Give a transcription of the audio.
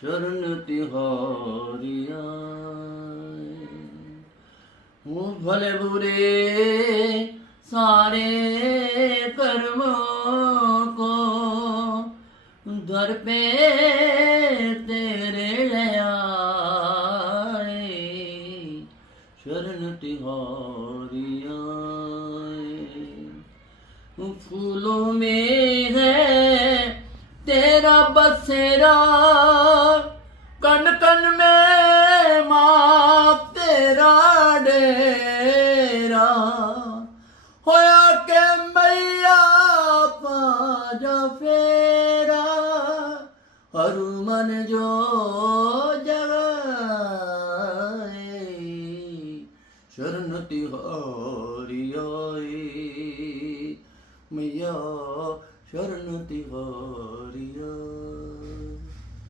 शरण तिहारिया हूँ भले बुरे सारे कर्मों को दर पे तेरे ले आए शरण तिहारिया फूलों में है तेरा बसेरा कन कन में माँ तेरा डेरा होया के मैया पाजा फेरा हरु मन जो जगाए शरण तिहारिया मैया शरण तिहारिया।